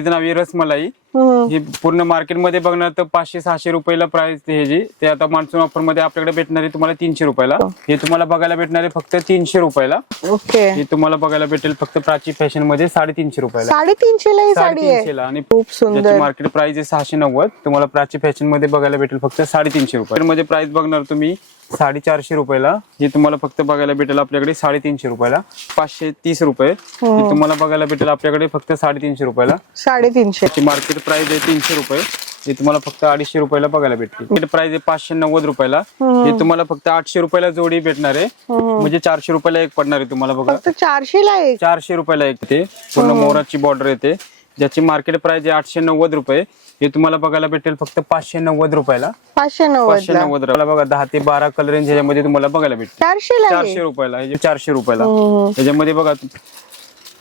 नाव आहे रसमलाई। ही पूर्ण मार्केटमध्ये बघणार तर 500-600 रुपयाला प्राइस ह्याची, ते आता मान्सून ऑफर मध्ये आपल्याकडे भेटणार आहे तुम्हाला 300 रुपयाला। हे तुम्हाला बघायला भेटणार आहे फक्त 300 रुपयाला। ओके, हे तुम्हाला बघायला भेटेल फक्त प्राची फॅशन मध्ये 350 रुपयाला। 350 ला ही साडी आहे, 350 ला। आणि खूप सुंदर। मार्केट प्राइस आहे 690, तुम्हाला प्राची फॅशन मध्ये बघायला भेटेल फक्त 350 रुपये मध्ये। प्राइस बघणार तुम्ही 450 रुपयाला। हे तुम्हाला फक्त बघायला भेटेल आपल्याकडे 350 रुपयाला। 530 रुपये हे तुम्हाला बघायला भेटेल आपल्याकडे फक्त 350 रुपयाला। 350 मार्केट प्राइस आहे 300 रुपये, हे तुम्हाला फक्त 250 रुपयाला बघायला भेटतील। प्राइस आहे 590 रुपयाला, हे तुम्हाला फक्त 800 रुपयाला जोडी भेटणार आहे, म्हणजे 400 रुपयाला एक पडणार आहे तुम्हाला बघा। फक्त 400 ला एक, 400 रुपयाला एक। ते पूर्ण मोराची बॉर्डर येते, ज्याची मार्केट प्राइस आहे 890 रुपये, हे तुम्हाला बघायला भेटेल फक्त 590 रुपयाला। 590 रुपयाला बघा। 10 ते 12 कलर रेंज ह्याच्यामध्ये तुम्हाला बघायला भेटेल 400 ला 400 रुपयाला। हे 400 रुपयाला ह्याच्यामध्ये बघा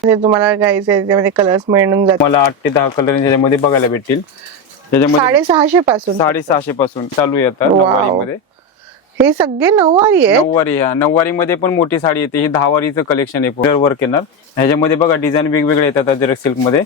तुम्हाला गाईज याच्यामध्ये कलर्स मिळून जातात। मला 8 ते 10 कलर रेंज ह्याच्यामध्ये बघायला भेटतील। त्याच्यामध्ये 650 पासून 650 पासून चालू आहे आता नऊवारीमध्ये। हे सगळे नऊवारी आहे। नऊवारी, हा नऊवारी मध्ये पण मोठी साडी येते। ही 10 वारीचं कलेक्शन आहे, पूर्ण वर्क येणार ह्याच्यामध्ये बघा। डिझाईन वेगवेगळे येतात अजरक सिल्क मध्ये।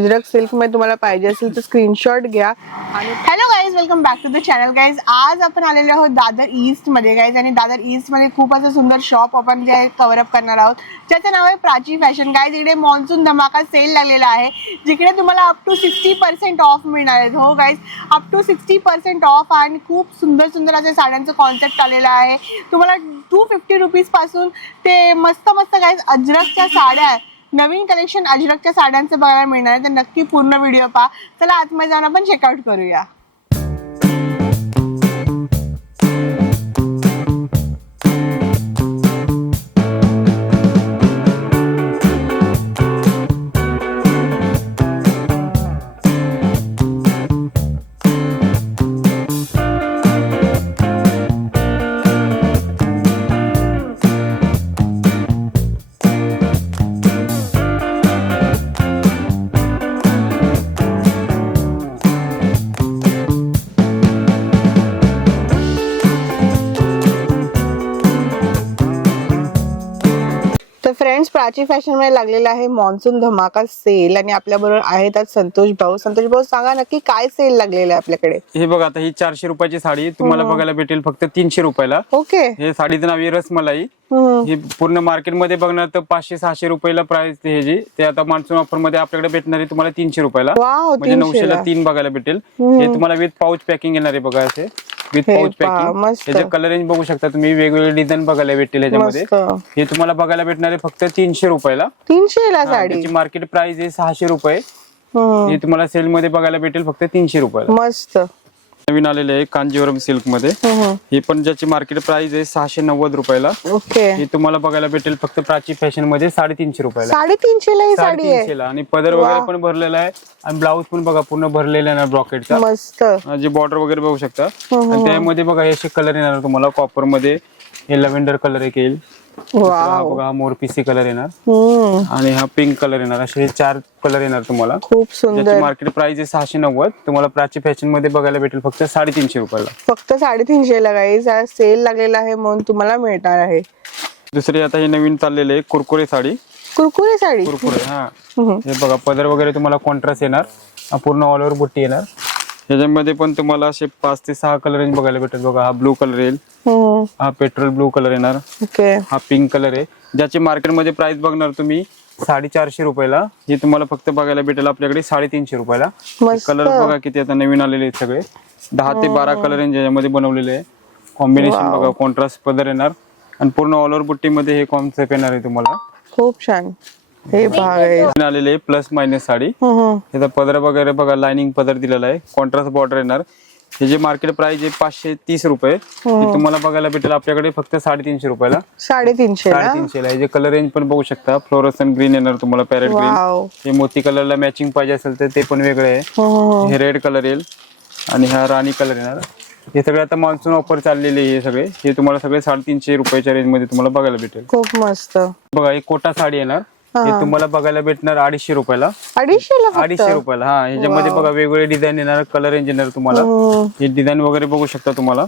अजरक सिल्क मध्ये तुम्हाला पाहिजे असेल तर स्क्रीनशॉट घ्या। आणि hello guys, welcome back to the channel guys. आज आपण आलेलो आहोत दादर ईस्ट मध्ये गाईज, आणि दादर ईस्ट मध्ये खूप असं सुंदर शॉप आपण जे कव्हर अप करणार आहोत, ज्याचं नाव आहे प्राची फॅशन गाईज। इकडे मॉन्सून धमाका सेल लागलेला आहे, जिकडे तुम्हाला अप टू 60% ऑफ मिळणार आहे। हो गाईज, अप टू 60% ऑफ, आणि खूप सुंदर सुंदर असे साड्यांचं कॉन्सेप्ट आलेला आहे तुम्हाला 250 रुपीज पासून ते मस्त मस्त गाईज अजरकच्या साड्या, नवीन कलेक्शन अजरकच्या साड्यांचं बघायला मिळणार आहे। तर नक्की पूर्ण व्हिडिओ पहा। चला आतमध्ये जाऊन आपण चेकआउट करूया। फ्रेंड्स, प्राची फॅशन मध्ये लागलेला आहे मॉन्सून धमाका सेल, आणि आपल्या बरोबर आहेत आज संतोष भाऊ। संतोष भाऊ, सांगा नक्की काय सेल लागलेला आहे आपल्याकडे? हे बघा, आता ही 400 रुपयाची साडी तुम्हाला बघायला भेटेल फक्त 300 रुपयाला। ओके, हे साडीचं नाव आहे रसमलाई। ही पूर्ण मार्केटमध्ये बघणार तर 500-600 रुपयाला प्राइस ह्याची, ते आता मान्सून ऑफर मध्ये आपल्याकडे भेटणार आहे तुम्हाला 300 रुपयाला, म्हणजे 900 ला 3 बघायला भेटेल। हे तुम्हाला विथ पाऊच पॅकिंग येणार आहे बघा, असे विथ पाऊच पॅकिंग। याचे कलर रेंज बघू शकता तुम्ही, वेगवेगळे डिझाइन बघायला भेटतील याच्यामध्ये। हे तुम्हाला बघायला भेटणार आहे फक्त 300 रुपयाला। 300 ला साडी, त्याची मार्केट प्राइस आहे 600 रुपये, हे तुम्हाला सेल मध्ये बघायला भेटेल फक्त 300 रुपयाला। मस्त नवीन आलेले आहे कांजीवरम सिल्क मध्ये, हे पण ज्याची मार्केट प्राइस आहे 690 रुपयाला। ओके, हे तुम्हाला बघायला भेटेल फक्त प्राची फॅशन मध्ये 350 रुपयाला। 350 ला ही साडी आहे, 350 ला। आणि पदर वगैरे पण भरलेला आहे, आणि ब्लाऊज पण बघा पूर्ण भरलेला आहे ना ब्रॉकेटचा। मस्त, जे बॉर्डर वगैरे बघू शकता। आणि त्यामध्ये बघा हे असे कलर येणार तुम्हाला कॉपर मध्ये, हे लव्हेंडर कलर एक येईल, बघा मोरपिसी कलर येणार, आणि हा पिंक कलर येणार। असे 4 कलर येणार तुम्हाला, खूप सुंदर। मार्केट प्राइस आहे 690, तुम्हाला प्राची फॅशन मध्ये बघायला भेटेल फक्त 350 रुपयाला। फक्त 350 ला गाईज, आज सेल लागलेला आहे म्हणून तुम्हाला मिळणार आहे। दुसरी आता हे नवीन चाललेले आहे कुरकुरे साडी। कुरकुरे साडी, कुरकुरे, हा हे बघा पदर वगैरे तुम्हाला कॉन्ट्रास्ट येणार, पूर्ण ऑल ओव्हर बुट्टी येणार। त्याच्यामध्ये पण तुम्हाला असे 5 ते 6 कलर रेंज बघायला भेटेल बघा। हा ब्लू कलर येईल, हा पेट्रोल ब्लू कलर येणार, हा पिंक कलर आहे, ज्याची मार्केटमध्ये प्राइस बघणार तुम्ही 450 रुपयाला। हे तुम्हाला फक्त बघायला भेटेल आपल्याकडे 350 रुपयाला। कलर बघा किती आता नवीन आलेले आहेत सगळे, 10 ते 12 कलर रेंज याच्यामध्ये बनवलेले आहे। कॉम्बिनेशन बघा, कॉन्ट्रास्ट पदर येणार, आणि पूर्ण ऑल ओव्हर बुट्टी मध्ये हे कॉन्सेप्ट येणार आहे तुम्हाला। खूप छान, हे भाग आहे आलेले प्लस मायनस साडी। याचा पदर वगैरे बघा, लाइनिंग पदर दिलेला आहे, कॉन्ट्रास्ट बॉर्डर येणार। हे जे मार्केट प्राइस आहे 530 रुपये, हे तुम्हाला बघायला भेटेल आपल्याकडे फक्त 350 रुपयाला। 350 ला। हे जे कलर रेंज पण बघू शकता, फ्लोरोसन ग्रीन येणार तुम्हाला, पॅरेट ग्रीन। हे मोती कलरला मॅचिंग पाहिजे असेल तर ते पण वेगळे आहे। हे रेड कलर येईल, आणि हा राणी कलर येणार। हे सगळे आता मान्सून ऑफर चाललेले हे सगळे, हे तुम्हाला सगळे 350 रुपयाच्या रेंज मध्ये तुम्हाला बघायला भेटेल। खूप मस्त बघा, एक कोटा साडी येणार, हे तुम्हाला बघायला भेटणार 250 रुपयाला। 250 रुपयाला, हा ह्याच्यामध्ये बघा वेगवेगळे डिझाईन येणार, कलर रेंज येणार तुम्हाला। हे डिझाईन वगैरे बघू शकता तुम्हाला,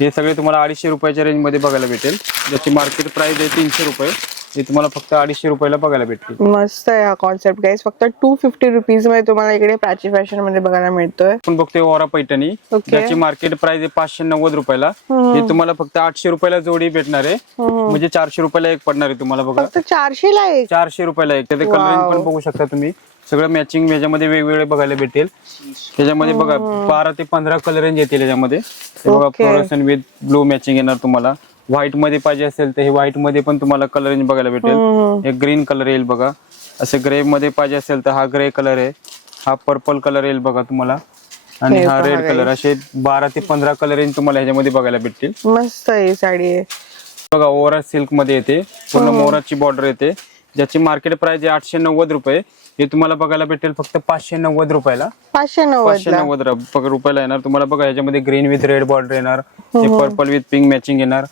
हे सगळे तुम्हाला 250 रुपयाच्या रेंज मध्ये बघायला भेटेल, ज्याची मार्केट प्राइस आहे 300 रुपये। हे तुम्हाला फक्त 250 रुपयाला बघायला भेटतील. मस्त आहे हा कॉन्सेप्ट गाईज. फक्त 250 रुपीज मध्ये तुम्हाला इकडे प्राची फॅशन मध्ये बघायला मिळतोय. आपण बघतोय ओरा पैठणी, ज्याची मार्केट प्राइस आहे 590 रुपयाला. हे तुम्हाला फक्त 800 रुपयाला जोडी भेटणार आहे, म्हणजे 400 रुपयाला एक पडणार आहे तुम्हाला बघा. फक्त 400 ला एक. 400 रुपयाला एक. त्याचे कलरिंग पण बघू शकता तुम्ही. सगळं मॅचिंग ह्याच्यामध्ये वेगवेगळे बघायला भेटेल. त्याच्यामध्ये बघा 12 ते 15 कलर रेंज येतील याच्यामध्ये. हे बघा फ्लोरोसन विथ ब्लू मॅचिंग येणार तुम्हाला. व्हाईट मध्ये पाहिजे असेल तर हे व्हाईट मध्ये पण तुम्हाला कलर रेंज बघायला भेटेल. एक ग्रीन कलर येईल बघा. असे ग्रे मध्ये पाहिजे असेल तर हा ग्रे कलर आहे. हा पर्पल कलर येईल बघा तुम्हाला. आणि हा रेड कलर. असे 12 ते 15 कलर रेंज तुम्हाला ह्याच्यामध्ये बघायला भेटतील. मस्त ही साडी आहे बघा. ओरा सिल्क मध्ये येते, पूर्ण मोराची बॉर्डर येते, ज्याची मार्केट प्राइस आहे 890 रुपये. हे तुम्हाला बघायला भेटेल फक्त 590 रुपयाला. 590 रुपयाला येणार तुम्हाला बघा. ह्याच्यामध्ये ग्रीन विथ रेड बॉर्डर येणार, पर्पल विथ पिंक मॅचिंग येणार,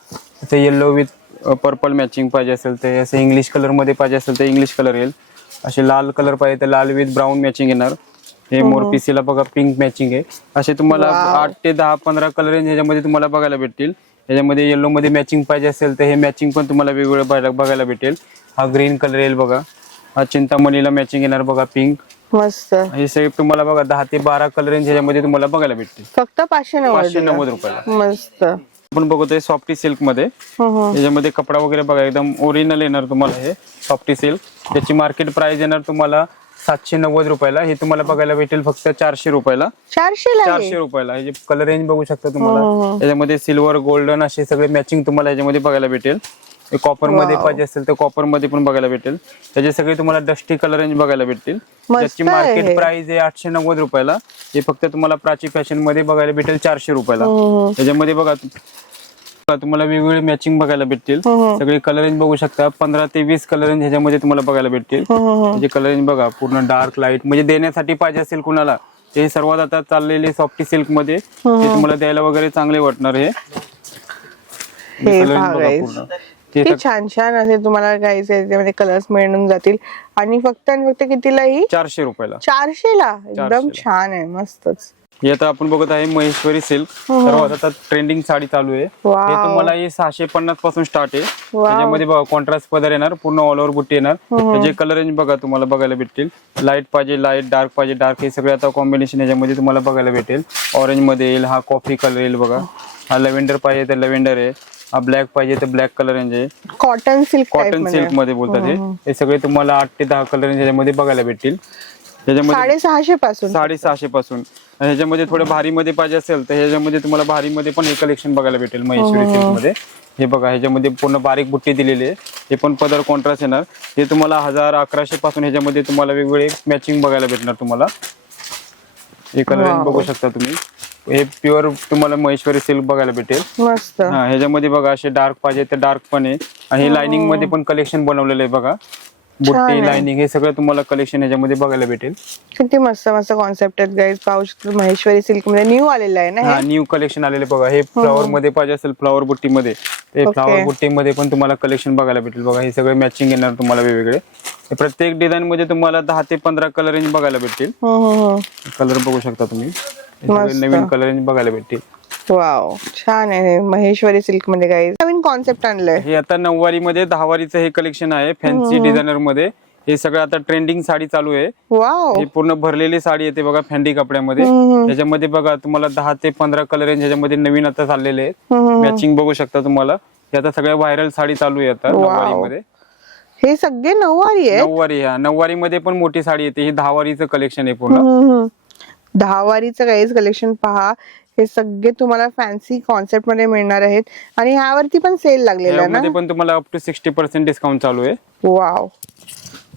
येलो विथ पर्पल मॅचिंग पाहिजे असेल तर, असे इंग्लिश कलर मध्ये पाहिजे असेल तर इंग्लिश कलर येईल. असे लाल कलर पाहिजे तर लाल विथ ब्राऊन मॅचिंग येणार. हे मोरपिसीला बघा पिंक मॅचिंग आहे. असे तुम्हाला 8 ते 10-15 कलर रेंज ह्याच्यामध्ये तुम्हाला बघायला भेटतील. ह्याच्यामध्ये येलो मध्ये मॅचिंग पाहिजे असेल तर हे मॅचिंग पण तुम्हाला वेगवेगळं बघायला भेटेल. हा ग्रीन कलर येईल बघा. हा चिंतामणीला मॅचिंग येणार बघा पिंक. मस्त. हे सगळे तुम्हाला बघा 10 ते 12 कलर रेंज ह्याच्यामध्ये तुम्हाला बघायला भेटतील फक्त 590 रुपयाला. मस्त. आपण बघतोय सॉफ्टी सिल्क मध्ये. याच्यामध्ये कपडा वगैरे बघा एकदम ओरिजिनल येणार तुम्हाला. हे सॉफ्टी सिल्क, त्याची मार्केट प्राइस येणार तुम्हाला 790 रुपयाला. हे तुम्हाला बघायला भेटेल फक्त 400 रुपयाला. 400 रुपयाला. हे जे कलर रेंज बघू शकता तुम्हाला. याच्यामध्ये सिल्वर गोल्डन असे सगळे मॅचिंग तुम्हाला याच्यामध्ये बघायला भेटेल. कॉपर मध्ये पाहिजे असेल तर कॉपर मध्ये पण बघायला भेटेल. त्याचे सगळे तुम्हाला डस्टी कलर रेंज बघायला भेटतील. त्याची मार्केट प्राइस आहे 890 रुपयाला. हे फक्त तुम्हाला प्राची फॅशन मध्ये बघायला भेटेल 400 रुपयाला. त्याच्यामध्ये बघा तुम्हाला वेगवेगळे मॅचिंग बघायला भेटतील. सगळे कलर रेंज बघू शकता. 15 ते 20 कलर रेंज ह्याच्यामध्ये तुम्हाला बघायला भेटतील. त्याचे कलर रेंज बघा पूर्ण डार्क लाईट, म्हणजे देण्यासाठी पाहिजे असेल कुणाला ते सर्वात आता चाललेले सॉफ्टी सिल्क मध्ये ते तुम्हाला द्यायला वगैरे चांगले वाटणार. हे ते छान छान असे तुम्हाला गाईस याच्यामध्ये कलर्स मिळून जातील. आणि फक्त कितीला ही? 400 रुपयाला. 400 ला. एकदम छान आहे, मस्तच. हे आता आपण बघत आहे महेश्वरी सिल्क. सर्वात आता ट्रेंडिंग साडी चालू आहे. हे तुम्हाला हे 650 पासून स्टार्ट आहे. त्याच्यामध्ये बघा कॉन्ट्रास्ट पदर येणार, पूर्ण ऑल ओव्हर बुट्टी येणार. त्याचे कलर रेंज बघा तुम्हाला बघायला भेटतील. लाईट पाहिजे लाईट, डार्क पाहिजे डार्क, हे सगळे आता कॉम्बिनेशन याच्यामध्ये तुम्हाला बघायला भेटेल. ऑरेंज मध्ये येईल, हा कॉफी कलर येईल बघा. हा लेव्हेंडर पाहिजे तर लेव्हेंडर आहे. हा ब्लॅक पाहिजे तर ब्लॅक कलर रेंज आहे. कॉटन सिल्क मध्ये बोलतात. हे सगळे तुम्हाला 8 ते 10 कलर रेंज ह्याच्यामध्ये बघायला भेटतील. त्याच्यामध्ये 650 पासून. ह्याच्यामध्ये थोडं भारी मध्ये पाहिजे असेल तर ह्याच्यामध्ये तुम्हाला भारी मध्ये पण हे कलेक्शन बघायला भेटेल महेश्वरी सिल्क मध्ये. हे बघा ह्याच्यामध्ये पूर्ण बारीक बुट्टी दिलेली आहे. हे पण पदर कॉन्ट्रास्ट येणार. हे तुम्हाला 1000-1100 पासून ह्याच्यामध्ये तुम्हाला वेगवेगळे मॅचिंग बघायला भेटणार तुम्हाला. हे कलर बघू शकता तुम्ही. हे प्युअर तुम्हाला महेश्वरी सिल्क बघायला भेटेल. मस्त. ह्याच्यामध्ये बघा असे डार्क पाहिजे तर डार्क पण आहे. आणि हे लाइनिंग मध्ये पण कलेक्शन बनवलेलं आहे बघा. बुट्टी लाइनिंग हे सगळं तुम्हाला कलेक्शन ह्याच्यामध्ये बघायला भेटेल. किती मस्त मस्त कॉन्सेप्ट आहेत गाईज. पाहू शकतो महेश्वरी सिल्क मध्ये न्यू आलेलं आहे ना. हा न्यू कलेक्शन आलेले बघा. हे फ्लॉवर मध्ये पाहिजे असेल फ्लॉवर बुट्टी मध्ये, ते फ्लॉवर बुट्टी मध्ये पण तुम्हाला कलेक्शन बघायला भेटेल बघा. हे सगळे मॅचिंग येणार तुम्हाला वेगवेगळे. प्रत्येक डिझाईन मध्ये तुम्हाला 10 ते 15 कलर रेंज बघायला भेटतील. कलर बघू शकता तुम्ही. नवीन कलर रेंज बघायला भेटतील. वाव, छान आहे. महेश्वरी सिल्क मध्ये गाईज नवीन कॉन्सेप्ट आणलंय. हे आता 9वारी मध्ये 10वारीचं हे कलेक्शन आहे फॅन्सी डिझायनर मध्ये. हे सगळं आता ट्रेंडिंग साडी चालू आहे. वाव. हे पूर्ण भरलेली साडी येते बघा फॅन्डी कपड्यामध्ये. त्याच्यामध्ये बघा तुम्हाला 10 ते 15 कलर रेंज ह्याच्यामध्ये नवीन आता चाललेले आहेत. मॅचिंग बघू शकता तुम्हाला. हे आता सगळ्या व्हायरल साडी चालू आहे आता 9वारी मध्ये. हे सगळे 9वारी आहे. 9वारी. हा 9वारी मध्ये पण मोठी साडी येते. हे 10वारीचं कलेक्शन आहे पूर्ण. 10वारीचं गाईज कलेक्शन पहा. हे सगळे तुम्हाला फॅन्सी कॉन्सेप्ट मध्ये मिळणार आहेत. आणि ह्यावरती पण सेल लागलेला आहे ना. मध्ये पण तुम्हाला अप टू 60% डिस्काउंट चालू आहे. वाव,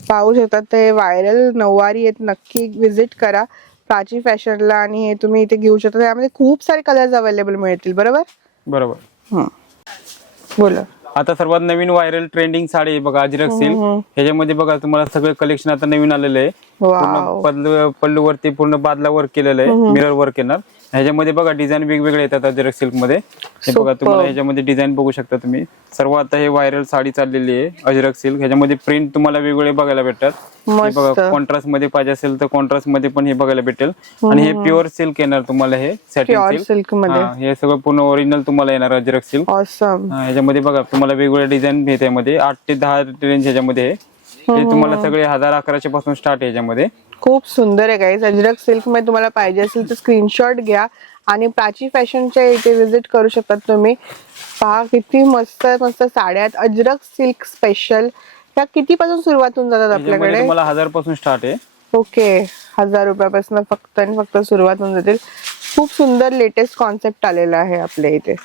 पाहू शकतात. ते व्हायरल 9वारी आहेत. नक्की विजिट करा प्राची फॅशनला. आणि हे तुम्ही इथे घेऊ शकता. त्यामध्ये खूप सारे कलर्स अवेलेबल मिळतील. बरोबर. बोला. आता सर्वात नवीन व्हायरल ट्रेंडिंग साडी बघा अजरक सिल्क. ह्याच्यामध्ये बघा तुम्हाला सगळं कलेक्शन आता नवीन आलेलं आहे. पल्लू वरती पूर्ण बादला वर्क केलेलं आहे. मिरर वर्क येणार. ह्याच्यामध्ये बघा डिझाईन वेगवेगळे येतात अजरक सिल्क मध्ये. हे बघा तुम्हाला ह्याच्यामध्ये डिझाईन बघू शकता तुम्ही. सर्व आता हे व्हायरल साडी चाललेली आहे अजरक सिल्क. ह्याच्यामध्ये प्रिंट तुम्हाला वेगवेगळे बघायला भेटतात. हे बघा कॉन्ट्रास्ट मध्ये पाहिजे असेल तर कॉन्ट्रास्ट मध्ये पण हे बघायला भेटेल. आणि हे प्युअर सिल्क येणार तुम्हाला, हे सॅटिन सिल्क मध्ये. हे सगळं पूर्ण ओरिजिनल तुम्हाला येणार अजरक सिल्क. ह्याच्यामध्ये बघा तुम्हाला वेगवेगळे डिझाईन भेटते. यामध्ये 8 ते 10 रेंज ह्याच्यामध्ये हे तुम्हाला सगळे 1000-1100 पासून स्टार्ट आहे ह्याच्यामध्ये. खूप सुंदर आहे गाईज. अजरक सिल्क मध्ये तुम्हाला पाहिजे असेल तर स्क्रीनशॉट घ्या आणि प्राची फॅशनच्या इथे विजिट करू शकतात तुम्ही. पहा किती मस्त मस्त साड्या आहेत. अजरक सिल्क स्पेशल त्या किती पासून सुरुवात होऊन जातात आपल्याकडे? तुम्हाला 1000 पासून स्टार्ट आहे. ओके, 1000 रुपयापासून फक्त आणि फक्त सुरुवात होऊन जातील. खूप सुंदर लेटेस्ट कॉन्सेप्ट आलेला आहे आपल्या इथे.